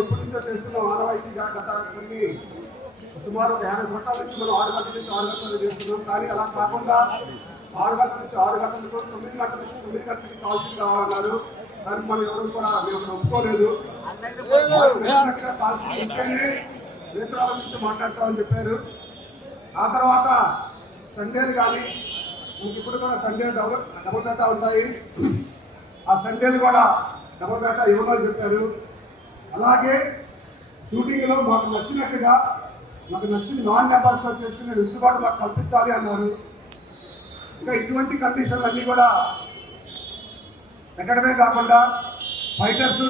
ఇప్పటి నుంచో చేస్తున్నాం ఆనవాయితీగా గత కొన్ని సుమారు 50 సంవత్సరాల నుంచి మనం 6 గంటల నుంచి 6 గంటలు చేస్తున్నాం. కానీ అలా కాకుండా 6 గంటల నుంచి 6 గంటలకు 9 గంటల నుంచి 9 గంటలకి కాల్సింగ్ కావాలన్నారు. కానీ మనం ఎవరు కూడా మేము ఒప్పుకోలేదు. వేతనాల నుంచి మాట్లాడతామని చెప్పారు. ఆ తర్వాత సండేలు కానీ ఇప్పుడు కూడా సండే డబుల్ డేటా ఉంటాయి. ఆ సండేలు కూడా డబుల్ డేటా ఇవ్వమని చెప్పారు. అలాగే షూటింగ్లో మాకు నచ్చినట్టుగా మాకు నచ్చిన నాన్ మెంబర్స్లో చేసుకునే వెసులుబాటు మాకు కల్పించాలి అన్నారు. ఇంకా ఇటువంటి కండిషన్లు అన్నీ కూడా పెట్టడమే కాకుండా ఫైటర్స్